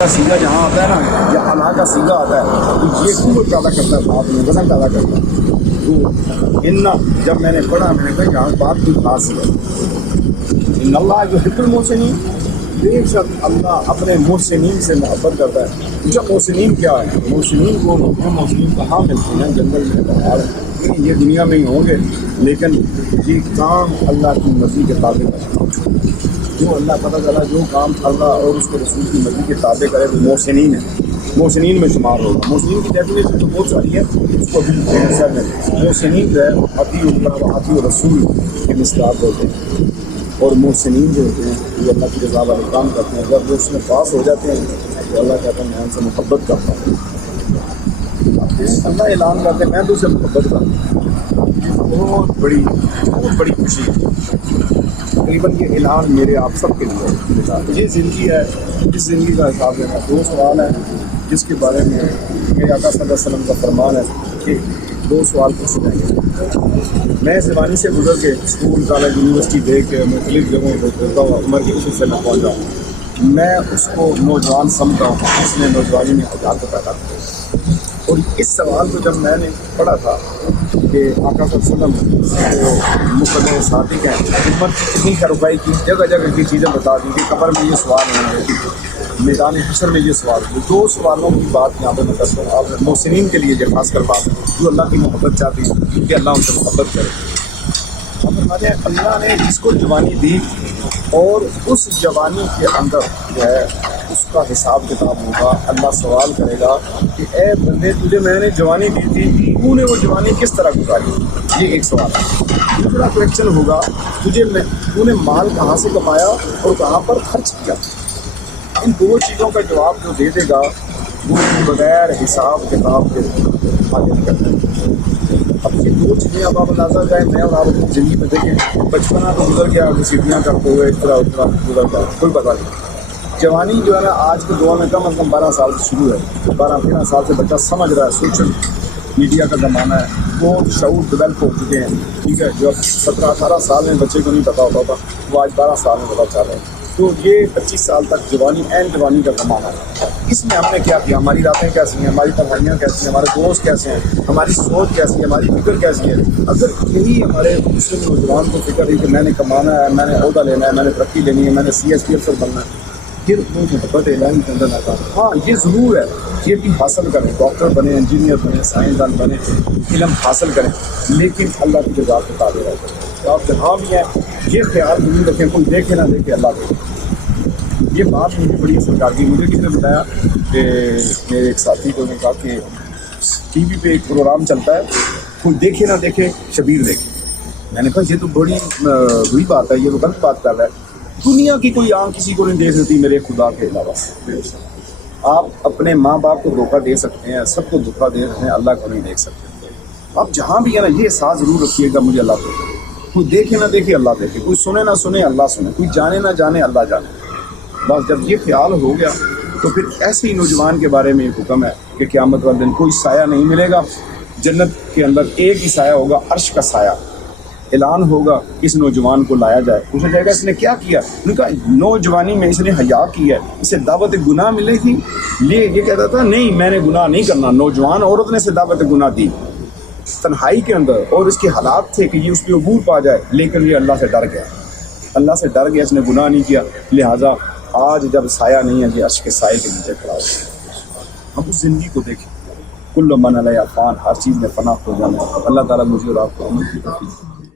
سیگا جہاں آتا ہے نا یا اللہ کا سیگا آتا ہے تو یہ قوت پیدا کرتا ہے، بات میں وزن پیدا کرتا ہے۔ تو ان جب میں نے پڑھا میں نے کہا یہاں بات کی خاص ہے، ان اللہ یحب المحسنین، بے شک اللہ اپنے محسنین سے محبت کرتا ہے۔ جب محسنین کیا ہے؟ محسنین کو محسنین کہاں ملتے ہیں؟ جنگل میں، پہاڑ، یہ دنیا میں ہی ہوں گے، لیکن یہ کام اللہ کی مرضی کے تابع کرنا، جو اللہ پتہ چلا جو کام اللہ اور اس کے رسول کی مرضی کے تابع کرے وہ محسنین ہے، محسنین میں شمار ہوگا۔ محسنین کی ڈیفینیشن تو بہت ساری ہے، اس کو بھی محسنین جو ہے اطیع اللہ و اطیع رسول کے مصداق ہوتے ہیں، اور محسنین جو ہوتے ہیں وہ اللہ کی رضا والے کام کرتے ہیں۔ جب وہ اس میں پاس ہو جاتے ہیں تو اللہ کہتا ہے میں ان سے محبت کرتا ہوں، اللہ اعلان کرتے ہیں میں تو اسے محبت کرتا ہوں۔ بہت بڑی خوشی ہے، تقریباً یہ اعلان میرے آپ سب کے لیے ہے۔ یہ زندگی ہے، اس زندگی کا حساب لینا۔ دو سوال ہیں جس کے بارے میں میرے آقا صلی اللہ علیہ وسلم کا فرمان ہے کہ دو سوال پوچھے جائیں گے۔ میں زبانی سے گزر کے اسکول کالج یونیورسٹی دیکھ کے مختلف جگہوں پہ پھرتا ہوں، عمر کی خوشی سے میں پہنچا ہوں، میں اس کو نوجوان سمجھتا ہوں جس نے نوجوانی میں حجات کو پیدا کیا۔ اور اس سوال کو جب میں نے پڑھا تھا کہ آقا صلی اللہ علیہ وسلم جو مقدر صادق ہیں، امت کی کتنی خیرخواہی کی، جگہ جگہ کی چیزیں بتا دی کہ قبر میں یہ سوال ہونا ہے، میدان حشر میں یہ سوال ہوئی۔ دو سوالوں کی بات یہاں پہ میں کرتا ہوں، آپ محسنین کے لیے یہ خاص کر بات ہے جو اللہ کی محبت چاہتے ہیں کہ اللہ ان سے محبت کرے۔ اب ہمارے اللہ نے جس کو جوانی دی اور اس جوانی کے اندر جو ہے اس کا حساب کتاب ہوگا، اللہ سوال کرے گا کہ اے بندے تجھے میں نے جوانی دی تھی، تو نے وہ جوانی کس طرح گزاری؟ یہ ایک سوال ہے۔ دوسرا کویشچن ہوگا تو نے مال کہاں سے کمایا اور کہاں پر خرچ کیا؟ ان دو چیزوں کا جواب جو دے دے گا وہ بغیر حساب کتاب کے آگے نہیں کرتا ہے۔ اب یہ دو چیزیں اب آپ اندازہ جائیں، میں اور آپ اپنی زندگی میں دیکھیں، بچپنا تو گزر گیا، سیٹیاں کرتے ہوئے اتنا گزر گیا، کوئی پتہ نہیں۔ جوانی جو ہے نا آج کے دور میں کم از کم 12 سال سے شروع ہے، 12-13 سال سے بچہ سمجھ رہا ہے، سوشل میڈیا کا زمانہ ہے، بہت شعور ڈیولپ ہو چکے ہیں، ٹھیک ہے۔ جو 17-18 سال میں بچے کو نہیں پتا ہوتا تھا وہ آج 12 سال میں پتا چل رہا ہے۔ تو یہ 25 سال تک جوانی عین جوانی کا زمانہ ہے۔ اس میں ہم نے کیا کیا؟ ہماری راتیں کیسی ہیں، ہماری تنہائیاں کیسی ہیں، ہمارے دوست کیسے ہیں، ہماری سوچ کیسی ہے، ہماری فکر کیسی ہے۔ اگر یہی ہمارے مسلم نوجوان کو فکر ہے کہ میں نے کمانا ہے، میں نے عہدہ لینا ہے، میں نے ترقی لینی ہے، میں نے CSP افسر بننا ہے، پھر وہ محبت الہی کے اندر آتا ہے۔ ہاں یہ ضرور ہے یہ بھی حاصل کریں، ڈاکٹر بنے، انجینئر بنے، سائنسدان بنے، علم حاصل کریں، لیکن اللہ کی رضا کے تابع رہیں۔ آپ جہاں بھی ہیں یہ خیال ضرور رکھیں، کوئی دیکھے نہ دیکھے اللہ دیکھے۔ یہ بات مجھے بڑی اثر کر گئی۔ مجھے کس نے بتایا کہ میرے ایک ساتھی کو نے کہا کہ ٹی وی پہ ایک پروگرام چلتا ہے، کوئی دیکھے نہ دیکھے شبیر دیکھے۔ میں نے کہا یہ تو بڑی بری بات ہے، یہ تو غلط بات کر رہا ہے۔ دنیا کی کوئی آنکھ کسی کو نہیں دیکھ سکتی میرے خدا کے علاوہ۔ آپ اپنے ماں باپ کو دھوکہ دے سکتے ہیں، سب کو دھوکہ دے سکتے ہیں، اللہ کو نہیں دیکھ سکتے۔ آپ جہاں بھی ہیں نا یہ احساس ضرور رکھیے گا مجھے اللہ دیکھے، کوئی دیکھے نہ دیکھے اللہ دیکھے، کوئی سنے نہ سنے اللہ سنے، کوئی جانے نہ جانے اللہ جانے۔ بس جب یہ خیال ہو گیا تو پھر ایسے ہی نوجوان کے بارے میں ایک حکم ہے کہ قیامت والے دن کوئی سایہ نہیں ملے گا، جنت کے اندر ایک ہی سایہ ہوگا، عرش کا سایہ۔ اعلان ہوگا اس نوجوان کو لایا جائے، پوچھا جائے گا اس نے کیا کیا؟ ان کا نوجوانی میں اس نے حیا کی ہے، اسے دعوت گناہ ملے تھی، یہ کہتا تھا نہیں میں نے گناہ نہیں کرنا۔ نوجوان عورت نے اسے دعوت گناہ دی تنہائی کے اندر، اور اس کے حالات تھے کہ یہ اس پہ عبور پا جائے، لیکن یہ اللہ سے ڈر گیا، اللہ سے ڈر گیا، اس نے گناہ نہیں کیا، لہٰذا آج جب سایہ نہیں ہے یہ عرش کے سائے کے نیچے کھڑا ہو۔ ہم اس زندگی کو دیکھیں، کل من علیہا فان، ہر چیز میں فنا ہو جانا ہے۔ اللہ تعالیٰ مجھے اور آپ کو عمل کی توفیق دے۔